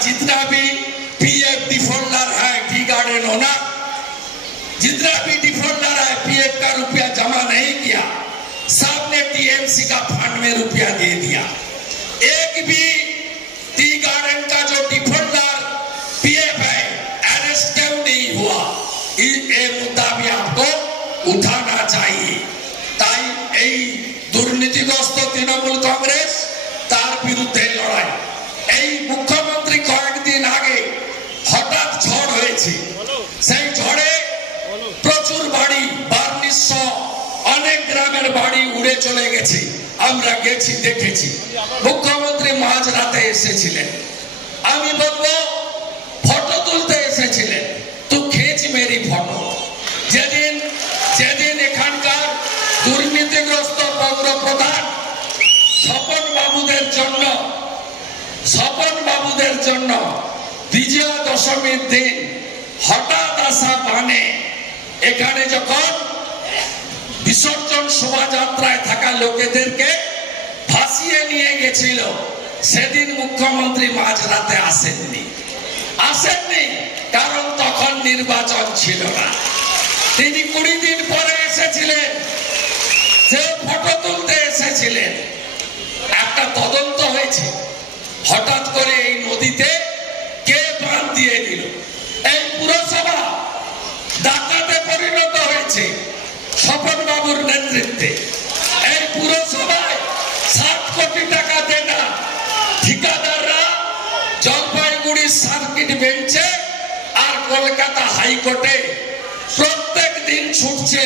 जितना भी PF defaulter है, टी गार्डन ओनर, जितना भी डिफॉल्टर है, पीएफ का रुपया जमा नहीं किया, सबने टीएमसी का फंड में रुपया दे दिया। एक भी टी गार्डन का जो डिफॉल्टर पीएफ है अरेस्ट क्यों नहीं हुआ? ये मुद्दा भी आपको उठाना चाहिए। তাই এই দুর্নীতিগ্রস্ত তৃণমূল কংগ্রেস তার বিরুদ্ধে লড়াই। এই মুখ্যমন্ত্রী কয়েকদিন আগে হঠাৎ ঝড় হয়েছে, সেই ঝড়ে প্রচুর বাড়ি, বার্নিশ অনেক গ্রামের বাড়ি উড়ে চলে গেছে। আমরা গেছি, দেখেছি। মুখ্যমন্ত্রী মাঝরাতে এসেছিলেন। আমি বলবো ফটো তুলতে এসেছিলেন, তো খেয়েছ মেরি ফটো। যেদিন যেদিন এখানকার দুর্নীতিগ্রস্ত পৌর প্রধান স্বপন বাবুদের জন্য বিজয়া দশমীর দিন হঠাৎ আসা বানে এখানে যখন বিসর্জন শোভাযাত্রায় থাকা লোকেদেরকে ভাসিয়ে নিয়ে গেছিল, সেদিন মুখ্যমন্ত্রী মাঝরাতে আসেননি। কারণ তখন নির্বাচন ছিল না। তিনি 20 দিন পরে এসেছিলেন, সে ফটো তুলতে এসেছিলেন। একটা তদন্ত হয়েছে, হঠাৎ করে এই নদীতে কে বাঁধ দিয়ে দিল। এই পুরসভা ডাকাতে পরিণত হয়েছে স্বপন বাবুর নেতৃত্বে। এই পুরসভায় 7 কোটি টাকা দেনা ঠিকাদাররা জলপাইগুড়ি সার্কিট বেঞ্চে আর কলকাতা হাইকোর্টে প্রত্যেক দিন ছুটছে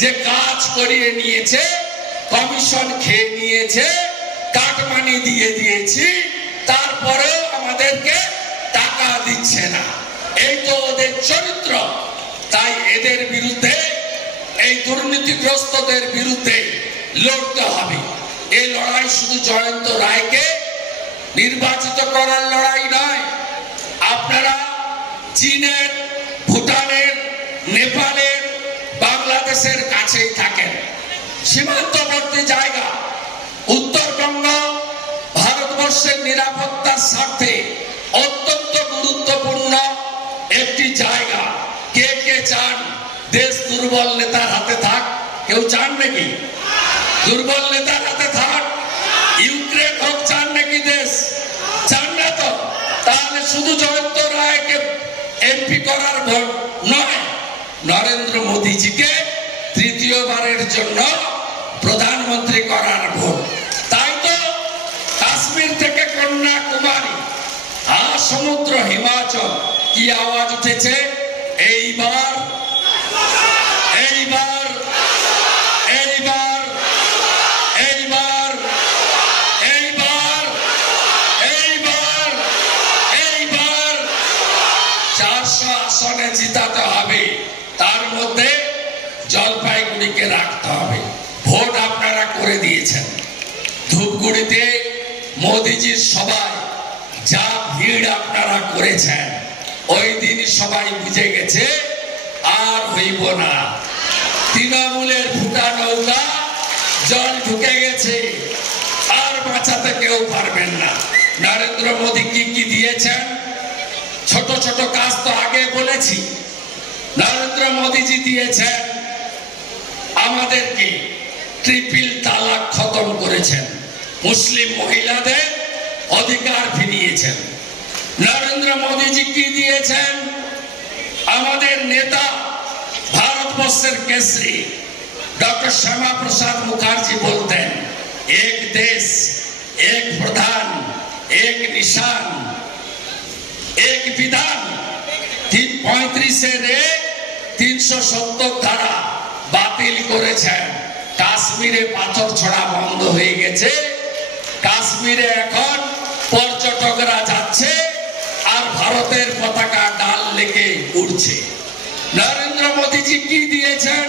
যে কাজ করিয়ে নিয়েছে, কমিশন খেয়ে নিয়েছে, কাটমানি দিয়ে দিয়েছি, তারপরেও আমাদেরকে টাকা দিচ্ছে না। এই তো ওদের চরিত্র। তাই এদের বিরুদ্ধে, এই দুর্নীতিগ্রস্তদের বিরুদ্ধে লড়তে হবে। এই লড়াই শুধু জয়ন্ত রায়কে নির্বাচিত করার লড়াই নয়। আপনারা চীনের, ভুটানের, নেপালের, বাংলাদেশের কাছেই থাকেন, সীমান্তবর্তী জায়গা। উত্তরবঙ্গ ভারতবর্ষের নিরাপত্তার স্বার্থে অত্যন্ত গুরুত্বপূর্ণ একটি জায়গা। কে কে চান দেশ দুর্বল নেতার হাতে থাক? কেউ চান নাকি দুর্বল নেতার হাতে থাক? ইউক্রেন হোক, চান নাকি দেশ? চান না তো? তাহলে শুধু জয়ন্ত রায়কে এমপি করার ভোট নয়, নরেন্দ্র মোদীজিকে তৃতীয়বারের জন্য প্রধানমন্ত্রী করার ভোট। তাই তো কাশ্মীর থেকে কন্যাকুমারী, সমুদ্র, হিমাচল, কি আওয়াজ উঠেছে? এইবার এইবার এইবার এইবার এইবার এইবার এইবার 400 আসনে জিতাতে হবে। তার মধ্যে জলপাইগুড়িকে রাখতে হবে। ভোট আপনারা করে দিয়েছেন। ধূপগুড়িতে মোদিজির সভায় যা ভিড় আপনারা করেছেন, ওই দিন সবাই বুঝে গেছে আর হইব না। তৃণমূলের ফুটা নৌকা জল ঢুকে গেছে, আর বাঁচাতে কেউ পারবেন না। নরেন্দ্র মোদী কি কি দিয়েছেন? ছোট ছোট কাজ তো আগে বলেছি। নরেন্দ্র মোদীজি দিয়েছেন আমাদেরকে ট্রিপল তালাক খতম করেছেন, মুসলিম মহিলাদের অধিকার ফিরিয়েছেন। নরেন্দ্র মোদীজি কি দিয়েছেন? আমাদের নেতা, ভারতবর্ষের কেসরি ডক্টর শ্যামা প্রসাদ মুখার্জি বলতেন, এক দেশ, এক প্রধান, এক নিশান, এক বিধান। 35-370 ধারা বাতিল করেছেন। কাশ্মীরে পাথর ছোড়া বন্ধ হয়ে গেছে। কাশ্মীরে এখন পর্যটকরা যাচ্ছে আর ভারতের পতাকা ডাল লেকে উড়ছে। নরেন্দ্র মোদীজি কি দিয়েছেন?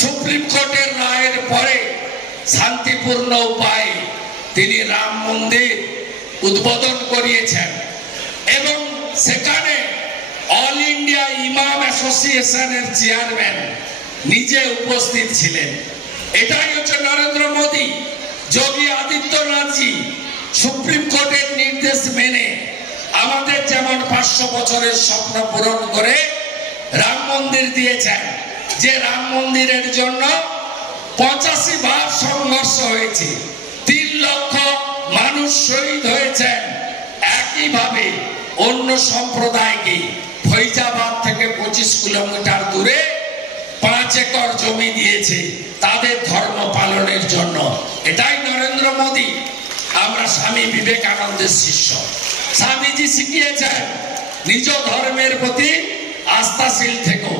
সুপ্রিম কোর্টের রায়ের পরে শান্তিপূর্ণ উপায়ে তিনি রাম মন্দির উদ্বোধন করিয়েছেন এবং সেখানে অল ইন্ডিয়া ইমাম অ্যাসোসিয়েশনের চেয়ারম্যান নিজে উপস্থিত ছিলেন। এটাই হচ্ছে নরেন্দ্র মোদী। যোগী আদিত্যনাথজি সুপ্রিম কোর্টের নির্দেশ মেনে আমাদের যেমন 500 বছরের স্বপ্ন পূরণ করে রাম মন্দির দিয়েছেন, যে রাম মন্দিরের জন্য 85 বার সংঘর্ষ হয়েছে, 3 লক্ষ মানুষ শহীদ হয়েছেন। একইভাবে অন্য সম্প্রদায়কে ফৈজাবাদ থেকে 25 কিলোমিটার দূরে 5 একর জমি দিয়েছে তাদের ধর্ম পালনের জন্য। এটাই নরেন্দ্র মোদী। আমরা স্বামী বিবেকানন্দের শিষ্য। স্বামীজি শিখিয়েছেন নিজ ধর্মের প্রতি আস্থাশীল থেকো।